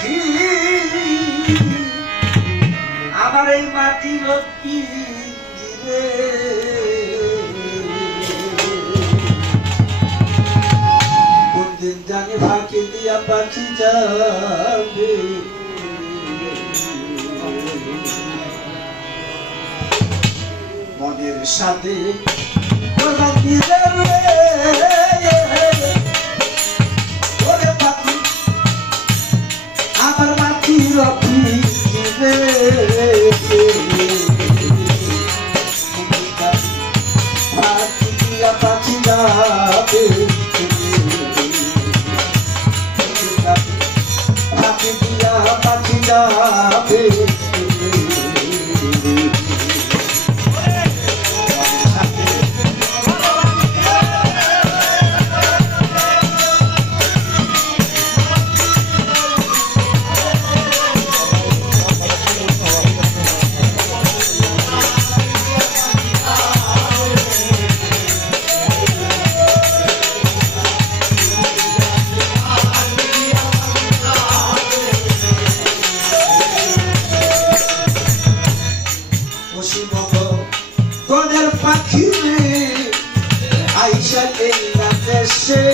পাখি আমার এই মাটির পিঞ্জিরে কোনদিন জানি ফাঁকি দিয়া পাখি যাবে মনের সাথে আমার মাটির পিঞ্জিরে ফাঁকি দিয়া পাখি যাবে ফাঁকি দিয়া পাখি যাবে গনের পাখি আইসা এই দেশে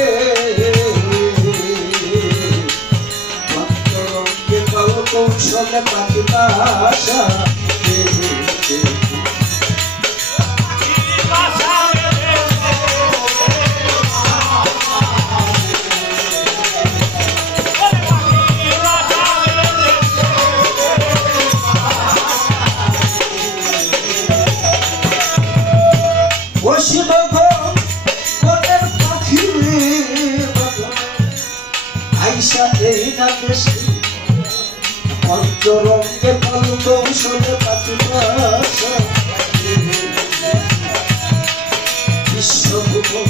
রঙে কৌশলে পাখি বাসা আইসা এই না দেশে পঞ্চরঙ্গে ফল কৌশলে পাখি বাসা বিশ্বভূম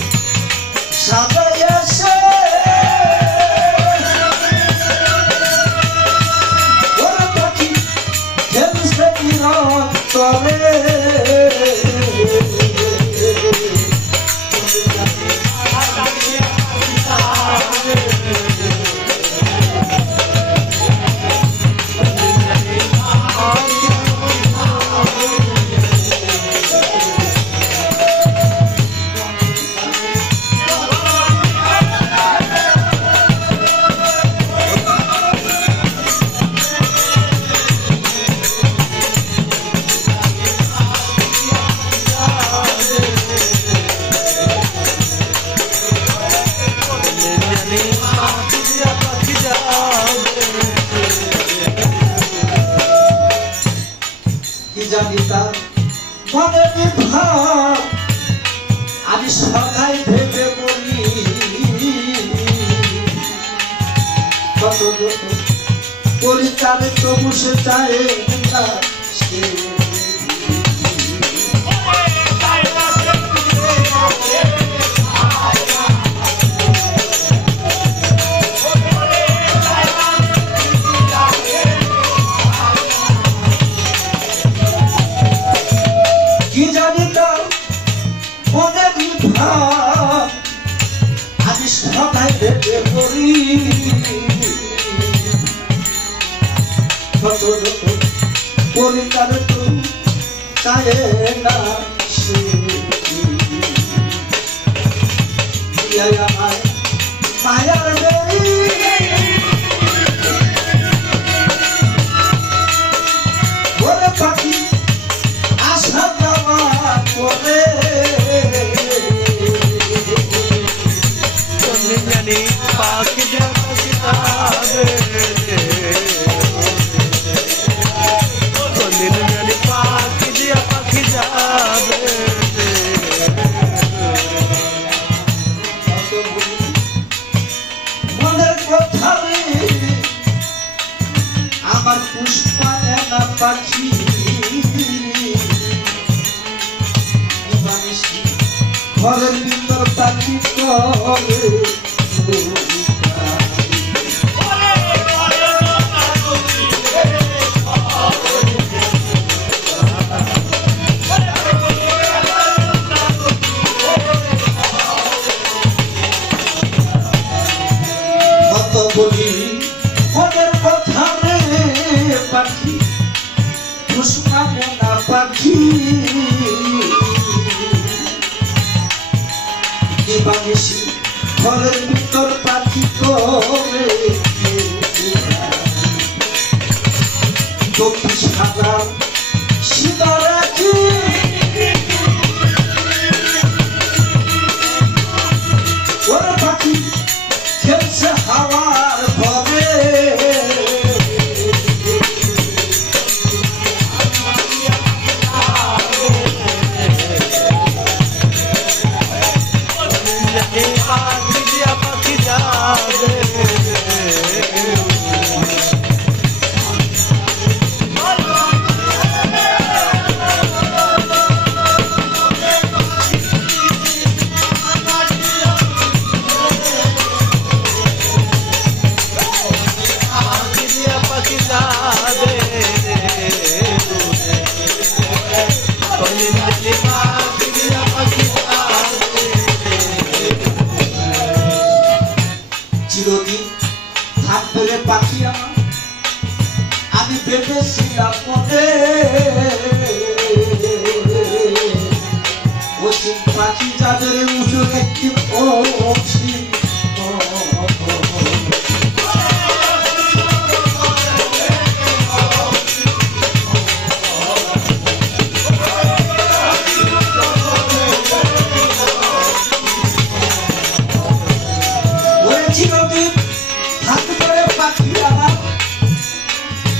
সাজাইয়াছে ওরা পাখি খেলছে নিরন্তরে আমি সদাই ভেবে বলি কত করি তারে তবু সে চায় না কি জানি তো মনে বিভাগ আমি সবাই ভেবে করি কত করি তারে তো চায় না সে আমায় মায়ার বেরি বলে পাখি আশা যাওয়া করে জানি পাখি যাবে কোনদিন জানি পাখি দিয়া পাখি যাবে মনের কথা আমার পুষ্পা না পাখি ঘরের ভিতর পাখি করে কত বলি মনের কথা থাকবে রে পাখি আমার আমি ভেবেছিলাম মনে ওই পাখি যাদের উঠে একটি পক্ষী চিরদিন থাকবে রে পাখি আমার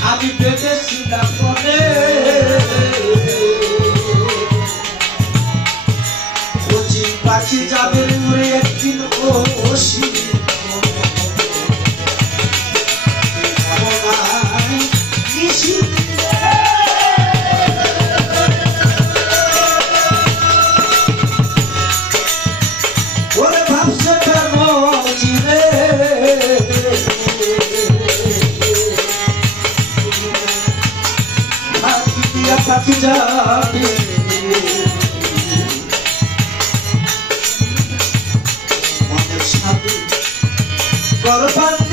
আমি ভেবেছিলাম মনে কচি পাখি যাবে উড়ে একদিন বসি ওরে ভাবছে চিরে পাখি যাবে মনের সাথে করবান